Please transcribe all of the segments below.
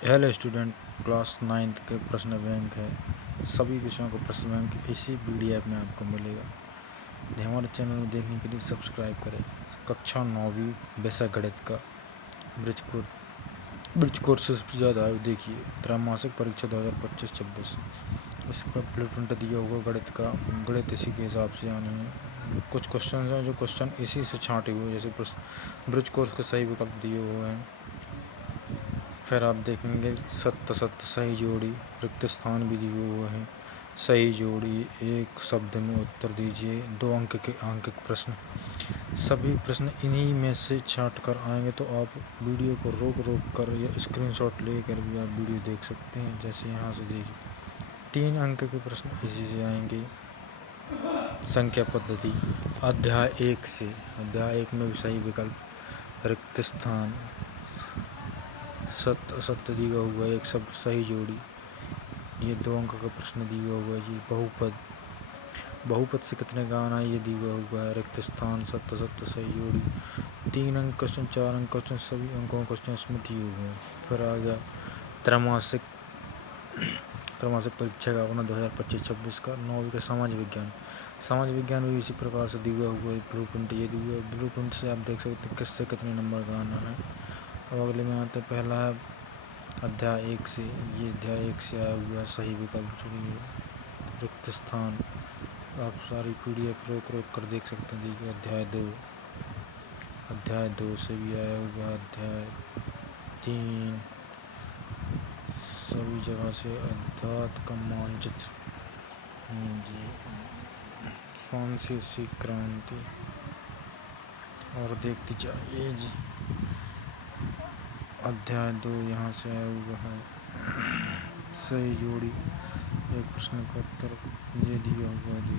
Hello student, class 9th के प्रश्न bank है। सभी विषयों का प्रश्न बैंक इसी पीडीएफ में आपको मिलेगा। हमारे चैनल में देखने के लिए सब्सक्राइब करें। कक्षा 9वीं विषय गणित का ब्रिज कोर्स से ज़्यादा आयु देखिए। त्रैमासिक परीक्षा 2025-26 इसका ब्लूप्रिंट दिया हुआ गणित का। गणित इसी के हिसाब से आने हैं। कुछ क्वेश्चन हैं जो क्वेश्चन इसी से छांटे हुए, जैसे ब्रिज कोर्स के सही विकल्प दिए हुए हैं। फिर आप देखेंगे सत्य सत्य सही जोड़ी, रिक्त स्थान भी दिए हुए हैं। सही जोड़ी, एक शब्द में उत्तर दीजिए, 2 अंक के प्रश्न। सभी प्रश्न इन्हीं में से छांट कर आएंगे, तो आप वीडियो को रोक कर या स्क्रीनशॉट लेकर भी आप वीडियो देख सकते हैं। जैसे यहाँ से देखिए, 3 अंक के प्रश्न इसी से आएंगे। संख्या पद्धति अध्याय 1 से। अध्याय 1 में भी सही विकल्प, रिक्त स्थान, सत्य सत्य दिया हुआ है, एक शब्द सही जोड़ी। ये 2 अंक का प्रश्न दिया हुआ है जी। बहुपद से कितने का आना है, ये दिया हुआ है। रिक्त स्थान, सत्य सत्य सही जोड़ी। 3 अंक क्वेश्चन, 4 अंक क्वेश्चन, सभी अंकों क्वेश्चन इसमें दिए हुए हैं। फिर आ गया त्रैमासिक परीक्षा का अपना 2025-26 का 9वीं का समाज विज्ञान भी इसी प्रकार से दिया हुआ है। ब्लूप्रिंट ये दिया हुआ है। ब्लूप्रिंट से आप देख सकते हैं किससे कितने नंबर का आना है। अब अगले में आते हैं, पहला है अध्याय 1 से। ये अध्याय 1 से आया हुआ है। सही विकल्प चुनिए। रिक्त स्थान आप सारी पीडीएफ रोक कर देख सकते हैं। देखिए अध्याय 2 से भी आया हुआ है। अध्याय 3 सभी जगह से। अध्यात्म का मानचित्र जी, फ्रांसीसी क्रांति। और देखते जाइए जी, अध्याय 2 यहाँ से आया हुआ है। सही जोड़ी, एक प्रश्न का उत्तर ये दिया हुआ है।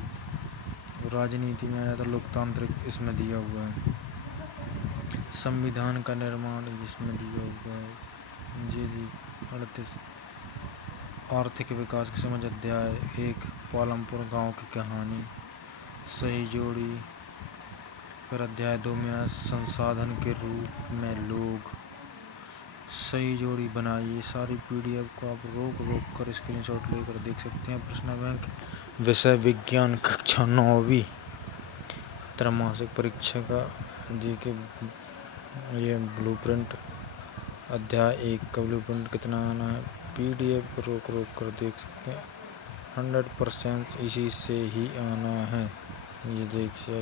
राजनीति में आया था लोकतांत्रिक, इसमें दिया हुआ है। संविधान का निर्माण इसमें दिया हुआ है। ये 38 आर्थिक विकास की समझ। अध्याय 1 पालमपुर गांव की कहानी, सही जोड़ी। फिर अध्याय 2 में आया संसाधन के रूप में लोग, सही जोड़ी बनाइए। सारी पीडीएफ को आप रोक कर स्क्रीनशॉट लेकर देख सकते हैं। प्रश्न बैंक विषय विज्ञान कक्षा 9वीं त्रैमासिक परीक्षा का जी के ये ब्लूप्रिंट। अध्याय 1 का ब्लूप्रिंट कितना आना है, पीडीएफ को रोक कर देख सकते हैं। 100% इसी से ही आना है। ये देखिए,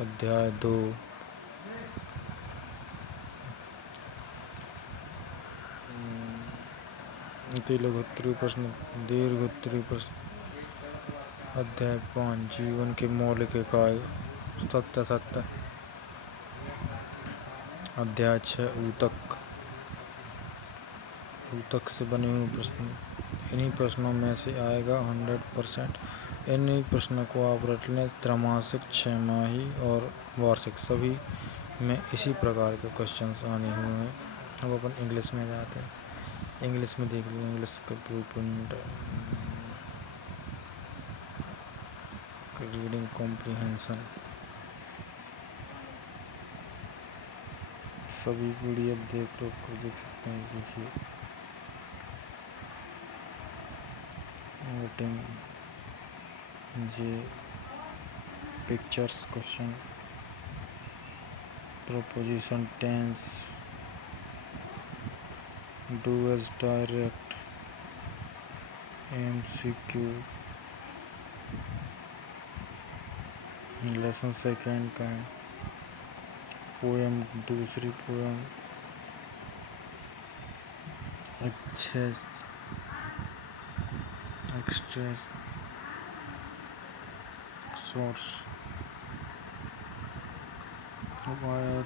अध्याय 2 लघुत्तरीय प्रश्न, दीर्घोत्तरीय प्रश्न। अध्याय 5 जीवन के मौलिक इकाई, सत्य सत्य। अध्याय 6 ऊतक से बने हुए प्रश्न। इन्हीं प्रश्नों में से आएगा 100%। इन्हीं प्रश्नों को आप रट लें। त्रैमासिक, 6माही और वार्षिक सभी में इसी प्रकार के क्वेश्चंस आने हुए हैं। अब अपन इंग्लिश में जाते हैं। इंग्लिश में देख लीजिए, इंग्लिश का ब्लूप्रिंट, रीडिंग कॉम्प्रिहेंशन, सभी पीडीएफ रोक कर देख सकते हैं। देखिए, वोटिंग जे pictures question, proposition tense, do as direct, MCQ, lesson second का है। पोएम, दूसरी पोएम, एक्सट्रेस सोर्स। अब आया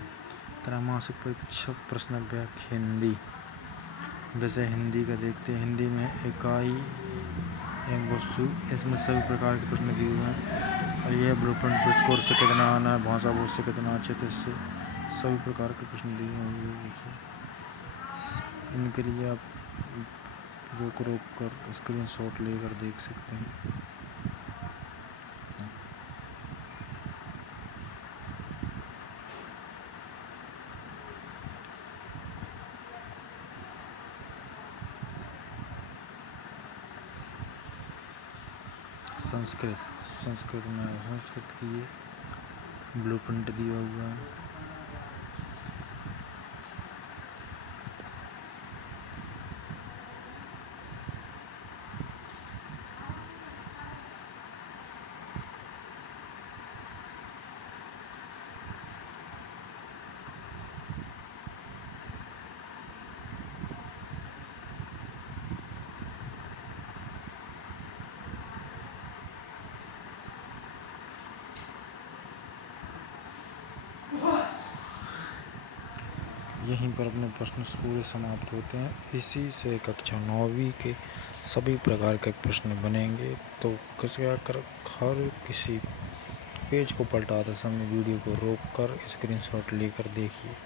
त्रैमासिक परीक्षा प्रश्न बैंक हिंदी। वैसे हिंदी का देखते हैं। हिंदी में इकाई एवं वस्तु, इसमें सभी प्रकार के प्रश्न दिए हुए हैं। और यह ब्लूप्रिंट ब्रिज कोर्स से कितना आना है, भाषा बोध से कितना अच्छे थे, इससे सभी प्रकार के प्रश्न दिए हुए। इनके लिए आप रोक कर स्क्रीनशॉट लेकर देख सकते हैं। संस्कृत, संस्कृत में संस्कृत की ये ब्लूप्रिंट दिया हुआ है। यहीं पर अपने प्रश्न पूरे समाप्त होते हैं। इसी से कक्षा 9वीं के सभी प्रकार के प्रश्न बनेंगे। तो कृपया कर हर किसी पेज को पलटाते समय वीडियो को रोककर स्क्रीनशॉट लेकर देखिए।